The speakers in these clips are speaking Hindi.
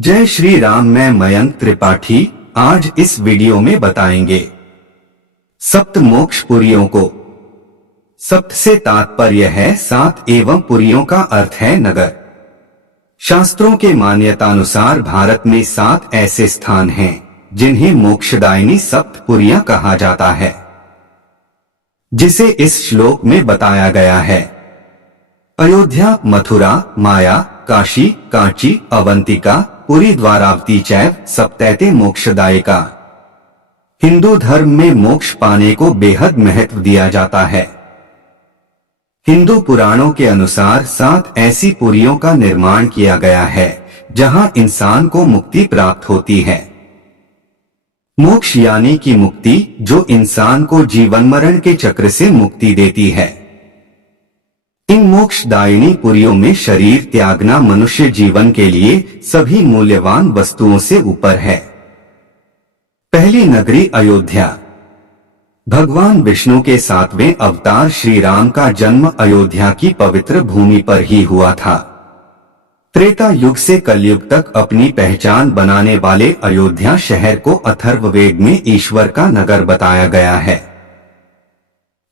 जय श्री राम। मैं मयंक त्रिपाठी आज इस वीडियो में बताएंगे सप्त मोक्ष पुरियों को। सप्त से तात्पर्य है सात एवं पुरियों का अर्थ है नगर। शास्त्रों के मान्यतानुसार भारत में 7 ऐसे स्थान हैं जिन्हें मोक्षदायिनी सप्त पुरियां कहा जाता है, जिसे इस श्लोक में बताया गया है। अयोध्या, मथुरा, माया, काशी, कांची, अवंतिका, पुरी, द्वारावती चैव सप्तैते मोक्षदायिका। हिंदू धर्म में मोक्ष पाने को बेहद महत्व दिया जाता है। हिंदू पुराणों के अनुसार 7 ऐसी पुरियों का निर्माण किया गया है जहां इंसान को मुक्ति प्राप्त होती है। मोक्ष यानी कि मुक्ति, जो इंसान को जीवन मरण के चक्र से मुक्ति देती है। इन मोक्षदायिनी पुरियों में शरीर त्यागना मनुष्य जीवन के लिए सभी मूल्यवान वस्तुओं से ऊपर है। पहली नगरी अयोध्या। भगवान विष्णु के 7वें अवतार श्री राम का जन्म अयोध्या की पवित्र भूमि पर ही हुआ था। त्रेता युग से कलयुग तक अपनी पहचान बनाने वाले अयोध्या शहर को अथर्ववेद में ईश्वर का नगर बताया गया है।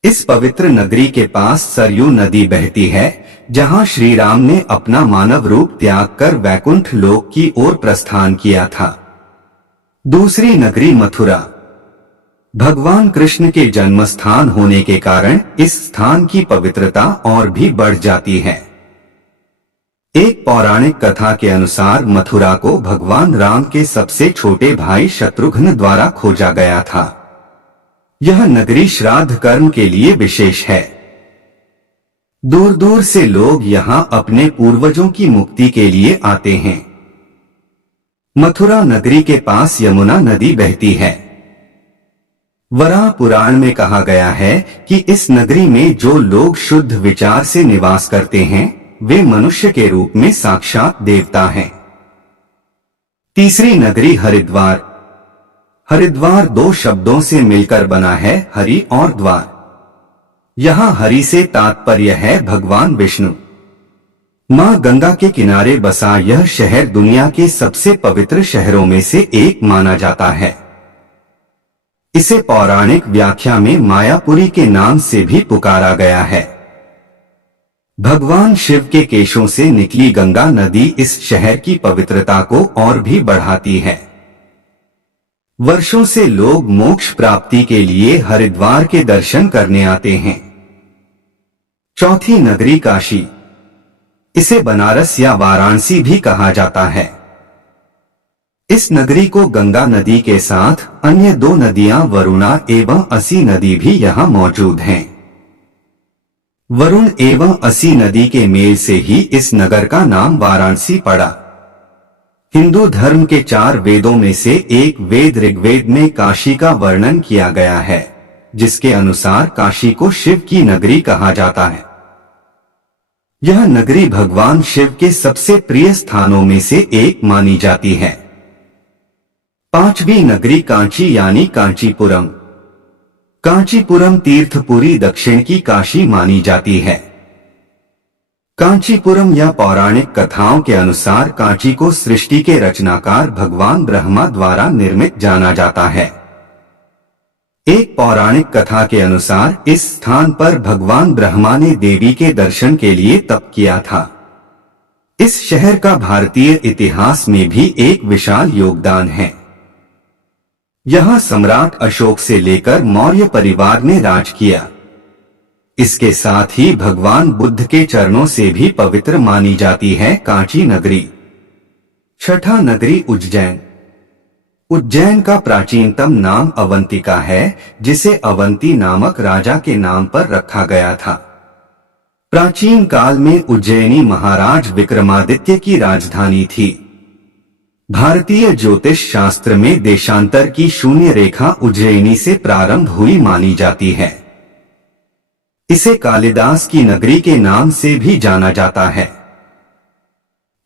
इस पवित्र नगरी के पास सरयू नदी बहती है, जहां श्री राम ने अपना मानव रूप त्याग कर वैकुंठ लोक की ओर प्रस्थान किया था। दूसरी नगरी मथुरा। भगवान कृष्ण के जन्म स्थान होने के कारण इस स्थान की पवित्रता और भी बढ़ जाती है। एक पौराणिक कथा के अनुसार मथुरा को भगवान राम के सबसे छोटे भाई शत्रुघ्न द्वारा खोजा गया था। यह नगरी श्राद्ध कर्म के लिए विशेष है। दूर दूर से लोग यहां अपने पूर्वजों की मुक्ति के लिए आते हैं। मथुरा नगरी के पास यमुना नदी बहती है। वराह पुराण में कहा गया है कि इस नगरी में जो लोग शुद्ध विचार से निवास करते हैं वे मनुष्य के रूप में साक्षात देवता हैं। तीसरी नगरी हरिद्वार। हरिद्वार 2 शब्दों से मिलकर बना है, हरि और द्वार। यहाँ हरि से तात्पर्य है भगवान विष्णु। मां गंगा के किनारे बसा यह शहर दुनिया के सबसे पवित्र शहरों में से एक माना जाता है। इसे पौराणिक व्याख्या में मायापुरी के नाम से भी पुकारा गया है। भगवान शिव के केशों से निकली गंगा नदी इस शहर की पवित्रता को और भी बढ़ाती है। वर्षों से लोग मोक्ष प्राप्ति के लिए हरिद्वार के दर्शन करने आते हैं। चौथी नगरी काशी। इसे बनारस या वाराणसी भी कहा जाता है। इस नगरी को गंगा नदी के साथ अन्य 2 नदियां वरुणा एवं असी नदी भी यहां मौजूद हैं। वरुण एवं असी नदी के मेल से ही इस नगर का नाम वाराणसी पड़ा। हिंदू धर्म के 4 वेदों में से एक वेद ऋग्वेद में काशी का वर्णन किया गया है, जिसके अनुसार काशी को शिव की नगरी कहा जाता है। यह नगरी भगवान शिव के सबसे प्रिय स्थानों में से एक मानी जाती है। पांचवी नगरी कांची यानी कांचीपुरम। कांचीपुरम तीर्थपुरी दक्षिण की काशी मानी जाती है। कांचीपुरम या पौराणिक कथाओं के अनुसार कांची को सृष्टि के रचनाकार भगवान ब्रह्मा द्वारा निर्मित जाना जाता है। एक पौराणिक कथा के अनुसार इस स्थान पर भगवान ब्रह्मा ने देवी के दर्शन के लिए तप किया था। इस शहर का भारतीय इतिहास में भी एक विशाल योगदान है। यहाँ सम्राट अशोक से लेकर मौर्य परिवार ने राज किया। इसके साथ ही भगवान बुद्ध के चरणों से भी पवित्र मानी जाती है कांची नगरी। छठा नगरी उज्जैन। उज्जैन का प्राचीनतम नाम अवंतिका है, जिसे अवंती नामक राजा के नाम पर रखा गया था। प्राचीन काल में उज्जैनी महाराज विक्रमादित्य की राजधानी थी। भारतीय ज्योतिष शास्त्र में देशांतर की शून्य रेखा उज्जैनी से प्रारंभ हुई मानी जाती है। इसे कालिदास की नगरी के नाम से भी जाना जाता है।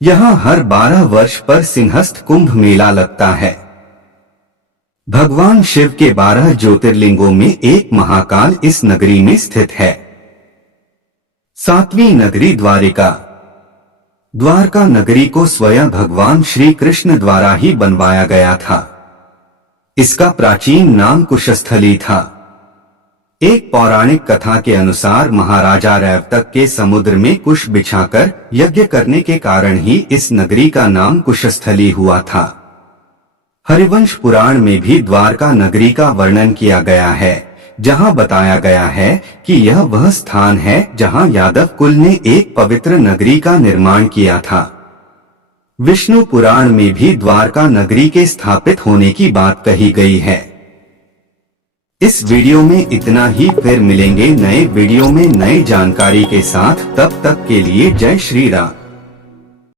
यहाँ हर 12 वर्ष पर सिंहस्थ कुंभ मेला लगता है। भगवान शिव के 12 ज्योतिर्लिंगों में एक महाकाल इस नगरी में स्थित है। 7वीं नगरी द्वारिका। द्वारका नगरी को स्वयं भगवान श्री कृष्ण द्वारा ही बनवाया गया था। इसका प्राचीन नाम कुशस्थली था। एक पौराणिक कथा के अनुसार महाराजा रैवतक के समुद्र में कुश बिछाकर यज्ञ करने के कारण ही इस नगरी का नाम कुशस्थली हुआ था। हरिवंश पुराण में भी द्वारका नगरी का वर्णन किया गया है, जहां बताया गया है कि यह वह स्थान है जहां यादव कुल ने एक पवित्र नगरी का निर्माण किया था। विष्णु पुराण में भी द्वारका नगरी के स्थापित होने की बात कही गई है। इस वीडियो में इतना ही, फिर मिलेंगे नए वीडियो में नई जानकारी के साथ। तब तक के लिए जय श्री राम।